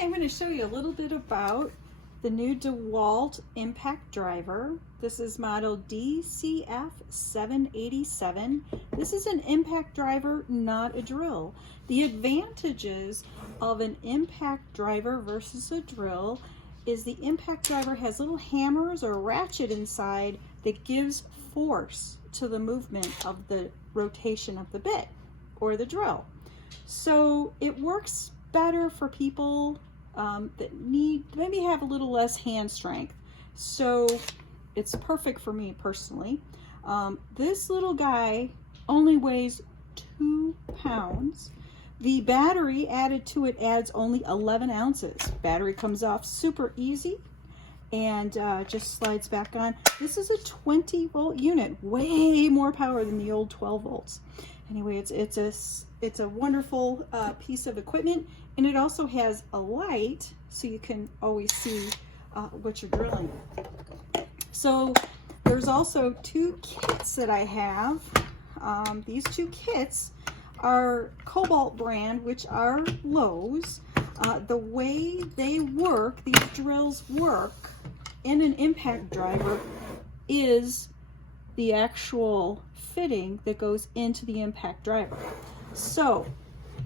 Hi, I'm going to show you a little bit about the new DeWalt impact driver. This is model DCF787. This is an impact driver, not a drill. The advantages of an impact driver versus a drill is the impact driver has little hammers or ratchet inside that gives force to the movement of the rotation of the bit or the drill. So it works better for people that maybe have a little less hand strength. So it's perfect for me personally. This little guy only weighs 2 pounds. The battery added to it adds only 11 ounces. Battery comes off super easy and just slides back on. This is a 20-volt unit, way more power than the old 12 volts. Anyway, it's a wonderful piece of equipment, and it also has a light so you can always see what you're drilling. So there's also 2 kits that I have. These 2 kits are Cobalt brand, which are Lowe's. The way they work, these drills work in an impact driver, is the actual fitting that goes into the impact driver. So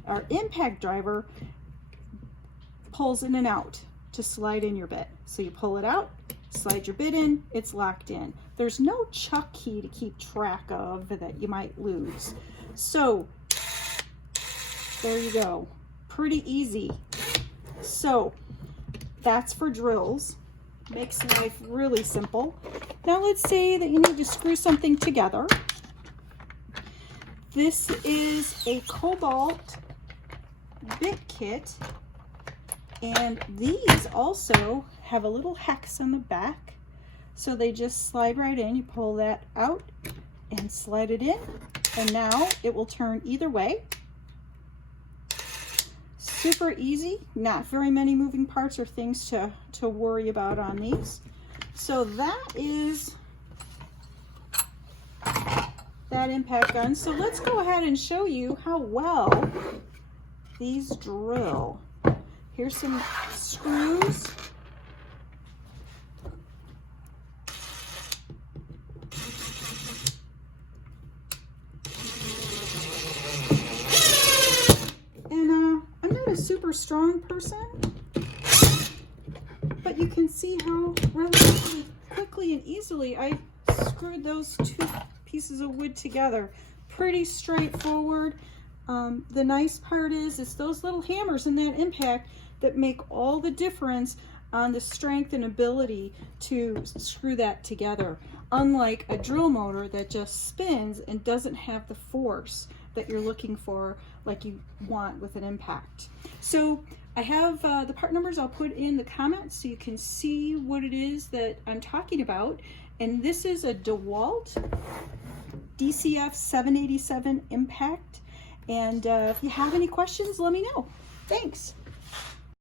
our impact driver pulls in and out to slide in your bit. So you pull it out, slide your bit in, it's locked in. There's no chuck key to keep track of that you might lose. So there you go, pretty easy. So that's for drills. Makes life really simple. Now let's say that you need to screw something together. This is a Cobalt bit kit, and these also have a little hex on the back, so they just slide right in. You pull that out and slide it in, and now it will turn either way. Super easy, not very many moving parts or things to worry about on these. So that is that impact gun. So let's go ahead and show you how well these drill. Here's some screws. And I'm not a super strong person, but you can see how relatively quickly and easily I screwed those 2 pieces of wood together. Pretty straightforward. The nice part is it's those little hammers in that impact that make all the difference on the strength and ability to screw that together, unlike a drill motor that just spins and doesn't have the force that you're looking for like you want with an impact. So I have the part numbers I'll put in the comments so you can see what it is that I'm talking about. And this is a DeWalt DCF787 impact. And if you have any questions, let me know. Thanks.